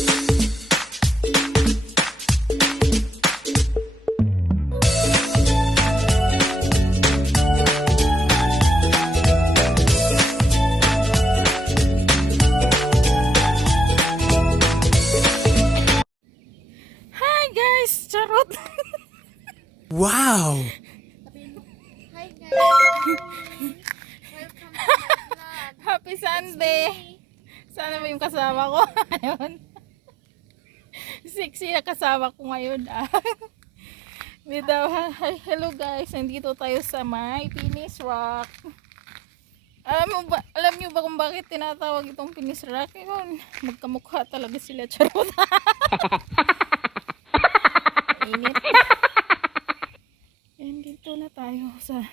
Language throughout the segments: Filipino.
Hi guys! Charot! Wow! Hi guys! Welcome to my vlog. Happy Sunday! Sana ba yung kasama ko ngayon? Sexy na kasama ko ngayon Hello guys, nandito tayo sa may Pinis Rock. Alam niyo ba kung bakit tinatawag itong Pinis Rock? Yun, magkamukha talaga sila, charot. Init. And dito na tayo sa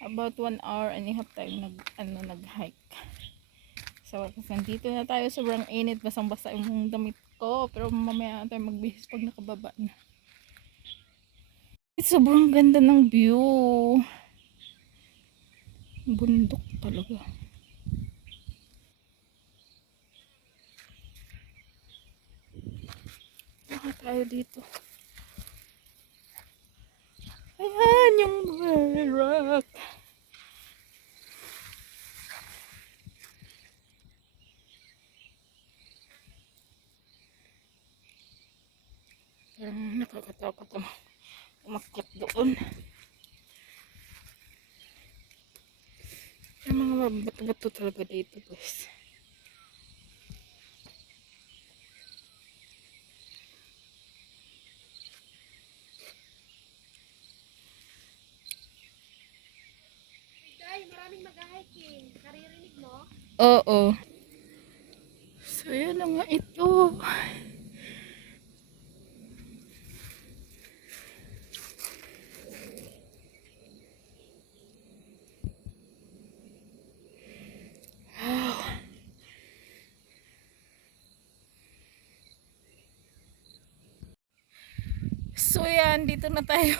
about 1 hour and a half tayo nag-hike. So, nandito na tayo, sobrang init, basang-basa yung damit ko, pero mamaya tayo magbihis pag nakababa na. Sobrang ganda ng view. Bundok talaga. Baka tayo dito. Ayan yung rock. Parang nakakatakot ang umakyat doon. Yung mga bato-bato talaga dito, guys. Guys, maraming mag-hiking. Naririnig mo? Oo. So, yan na nga ito. So, yan. Dito na tayo.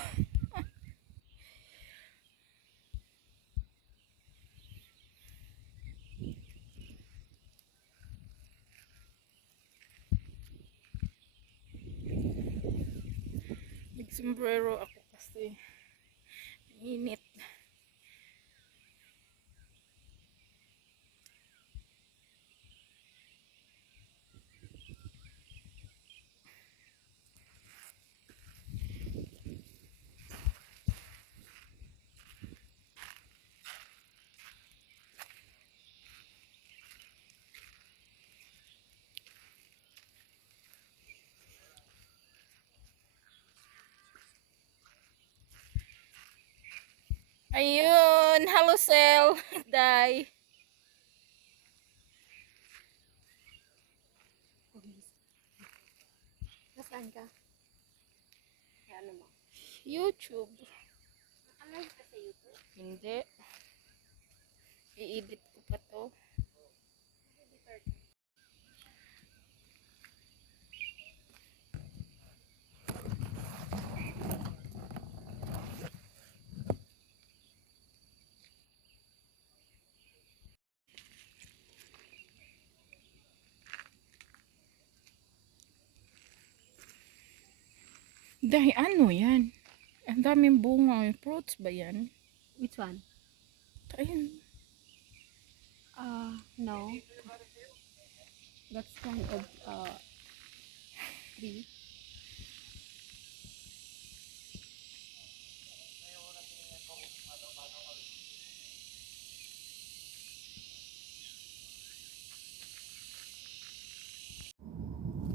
Nag-sombrero ako kasi init. Ayun. Hello, Sel. Day. Nasaan ka? Ano mo? YouTube. Naka-live ka sa YouTube? Hindi. I-edit ko pa to. Dahil ano yan? Ang daming bunga. Fruits ba yan? Which one? Ayun. No. That's kind of tree.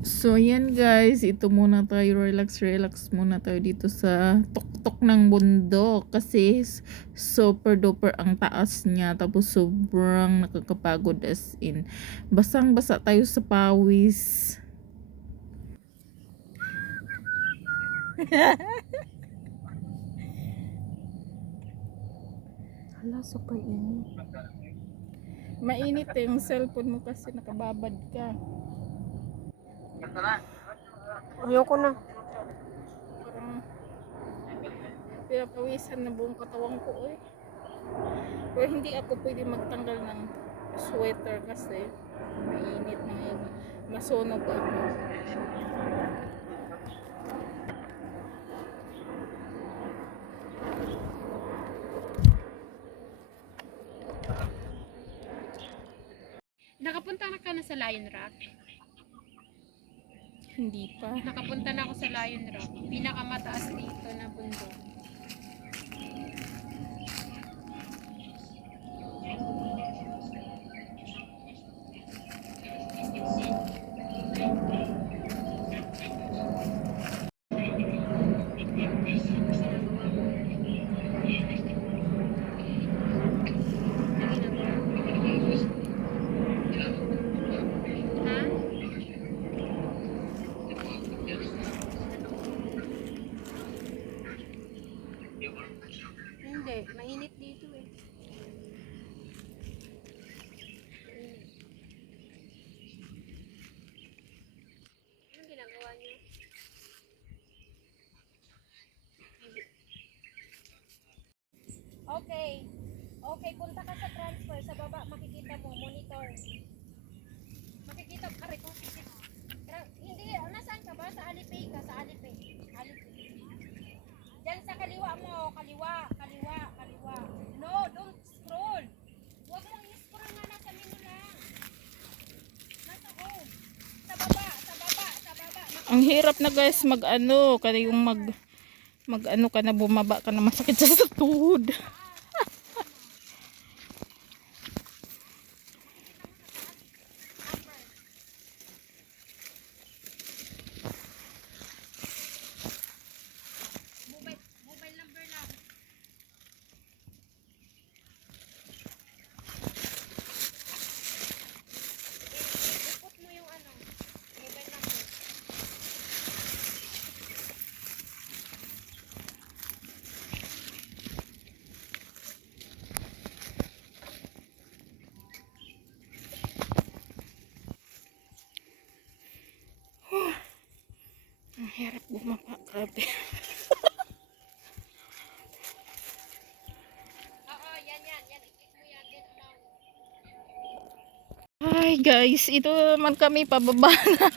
So, yan guys. Ito muna tayo. Relax muna tayo dito sa tuktok ng bundok. Kasi super duper ang taas niya. Tapos sobrang nakakapagod as in. Basang-basa tayo sa pawis. Hala, super init. Mainit yung cellphone mo kasi nakababad ka. Ayoko na. Parang pinapawisan na buong katawan ko eh. Pero hindi ako pwede magtanggal ng sweater kasi mainit na yun. Masunog ako. Nakapunta na ka na sa Lion Rock? Hindi pa. Nakapunta na ako sa Lion Rock. Pinakamataas dito na bundok. Ha? Hindi, mainit dito eh. Anong ginagawa niyo? Okay. Okay, punta ka sa transfer. Sa baba, makikita mo, monitor. Makikita ka rin. Hindi, nasaan ka ba? Sa Alipay ka, sa Alipay. Alipay. Diyan sa kaliwa mo, kaliwa, kaliwa, kaliwa. No, don't scroll. Huwag mong i-scroll nga, nasa menu lang. Nasa home. Sa baba, sa baba, sa baba. Ang hirap na guys mag-ano, kaya yung mag-ano ka na, bumaba ka na, masakit sa tuhod. Mobile number lang. Ikot mo yung ano, mobile number. Ang hirap bumaba, grabe. Oo, yan. Ikot mo yan. Then allow. Ay guys, ito naman kami pababa na.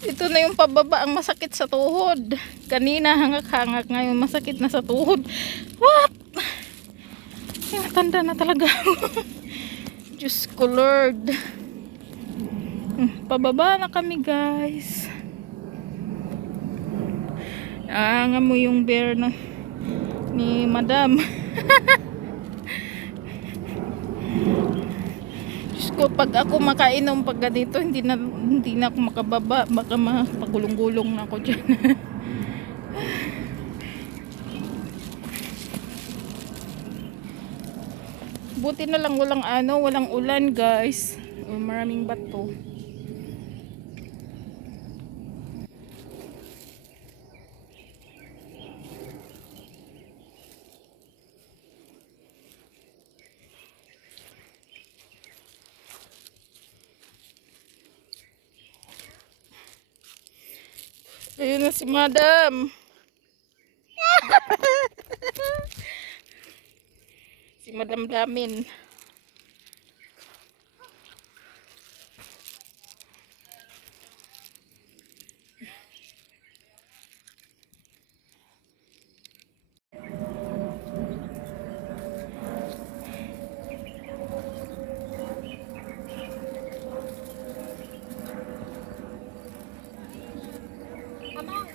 Ito na yung pababa, ang masakit sa tuhod. Kanina hangak-hangak, ngayon masakit na sa tuhod. What? Tanda na talaga. Diyos ko Lord. Pababa na kami guys. Nga mo yung bear na ni Madam. Diyos ko, pag ako makainom pag ganito, hindi na ako makababa. Baka mapagulong-gulong na ako dyan. Buti na lang walang ulan guys. Maraming bato. Ayun na si Madam. Si Madam Damin. Among